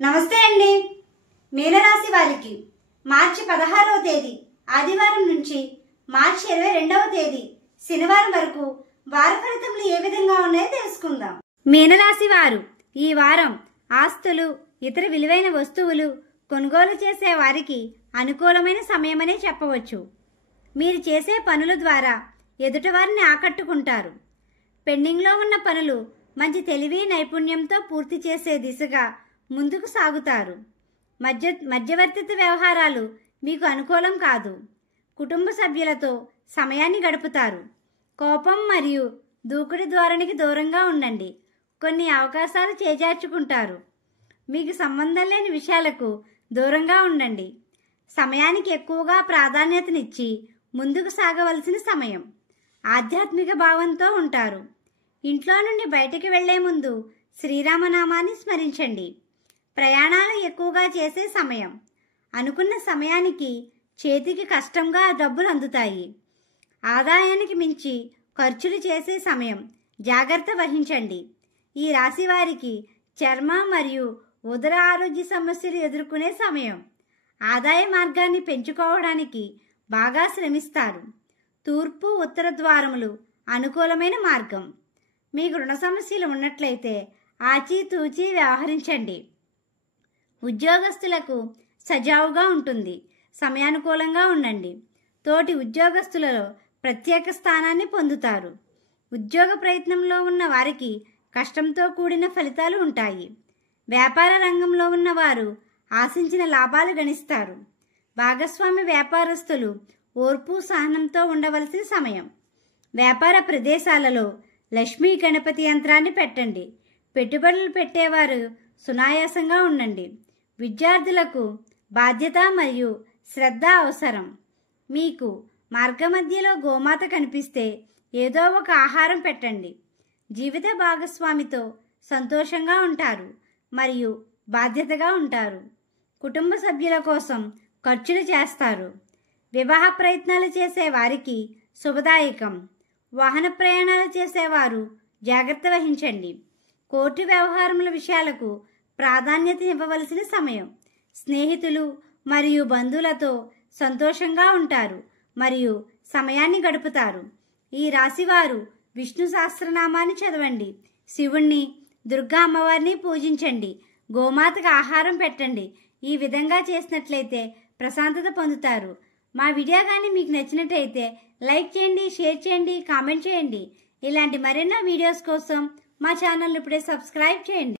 నమస్తే అండి. మీనరాశి వారికి మార్చి 16వ తేదీ ఆదివారం నుంచి మార్చి 22వ తేదీ శనివారం వరకు వార ఫలితములు ఏ విధంగా ఉన్నాయో తెలుసుకుందాం. మీనరాశి వారు ఈ వారం ఆస్తులు, ఇతర విలువైన వస్తువులు కొనుగోలు చేసే వారికి అనుకూలమైన సమయమనే చెప్పవచ్చు. మీరు చేసే పనుల ద్వారా ఎదుటివారిని ఆకట్టుకుంటారు. పెండింగ్లో ఉన్న పనులు మంచి తెలివి, నైపుణ్యంతో పూర్తి చేసే దిశగా ముందుకు సాగుతారు. మధ్యవర్తిత్వ వ్యవహారాలు మీకు అనుకూలం కాదు. కుటుంబ సభ్యులతో సమయాన్ని గడుపుతారు. కోపం మరియు దూకుడు ధోరణికి దూరంగా ఉండండి. కొన్ని అవకాశాలు చేజార్చుకుంటారు. మీకు సంబంధం లేని విషయాలకు దూరంగా ఉండండి. సమయానికి ఎక్కువగా ప్రాధాన్యతనిచ్చి ముందుకు సాగవలసిన సమయం. ఆధ్యాత్మిక భావంతో ఉంటారు. ఇంట్లో నుండి బయటికి వెళ్లే ముందు శ్రీరామనామాన్ని స్మరించండి. ప్రయాణాలు ఎక్కువగా చేసే సమయం. అనుకున్న సమయానికి చేతికి కష్టంగా డబ్బులు అందుతాయి. ఆదాయానికి మించి ఖర్చులు చేసే సమయం. జాగ్రత్త వహించండి. ఈ రాశి వారికి చర్మ మరియు ఉదర ఆరోగ్య సమస్యలు ఎదుర్కొనే సమయం. ఆదాయ మార్గాన్ని పెంచుకోవడానికి బాగా శ్రమిస్తారు. తూర్పు, ఉత్తర ద్వారములు అనుకూలమైన మార్గం. మీకు రుణ సమస్యలు ఉన్నట్లయితే ఆచితూచి వ్యవహరించండి. ఉద్యోగస్తులకు సజావుగా ఉంటుంది. సమయానుకూలంగా ఉండండి. తోటి ఉద్యోగస్తులలో ప్రత్యేక స్థానాన్ని పొందుతారు. ఉద్యోగ ప్రయత్నంలో ఉన్న వారికి కష్టంతో కూడిన ఫలితాలు ఉంటాయి. వ్యాపార రంగంలో ఉన్నవారు ఆశించిన లాభాలు గణిస్తారు. భాగస్వామి వ్యాపారస్తులు ఓర్పు, సహనంతో ఉండవలసిన సమయం. వ్యాపార ప్రదేశాలలో లక్ష్మీ గణపతి యంత్రాన్ని పెట్టండి. పెట్టుబడులు పెట్టేవారు సునాయాసంగా ఉండండి. విద్యార్థులకు బాధ్యత మరియు శ్రద్ధ అవసరం. మీకు మార్గమధ్యలో గోమాత కనిపిస్తే ఏదో ఒక ఆహారం పెట్టండి. జీవిత భాగస్వామితో సంతోషంగా ఉంటారు మరియు బాధ్యతగా ఉంటారు. కుటుంబ సభ్యుల కోసం ఖర్చులు చేస్తారు. వివాహ ప్రయత్నాలు చేసే వారికి శుభదాయకం. వాహన ప్రయాణాలు చేసేవారు జాగ్రత్త వహించండి. కోర్టు వ్యవహారముల విషయాలకు ప్రాధాన్యత ఇవ్వవలసిన సమయం. స్నేహితులు మరియు బంధువులతో సంతోషంగా ఉంటారు మరియు సమయాన్ని గడుపుతారు. ఈ రాశివారు విష్ణు సహస్రనామాన్ని చదవండి. శివుణ్ణి, దుర్గా అమ్మవారిని పూజించండి. గోమాతకు ఆహారం పెట్టండి. ఈ విధంగా చేసినట్లయితే ప్రశాంతత పొందుతారు. మా వీడియో కానీ మీకు నచ్చినట్లయితే లైక్ చేయండి, షేర్ చేయండి, కామెంట్ చేయండి. ఇలాంటి మరెన్నో వీడియోస్ కోసం మా ఛానల్ ఇప్పుడే సబ్స్క్రైబ్ చేయండి.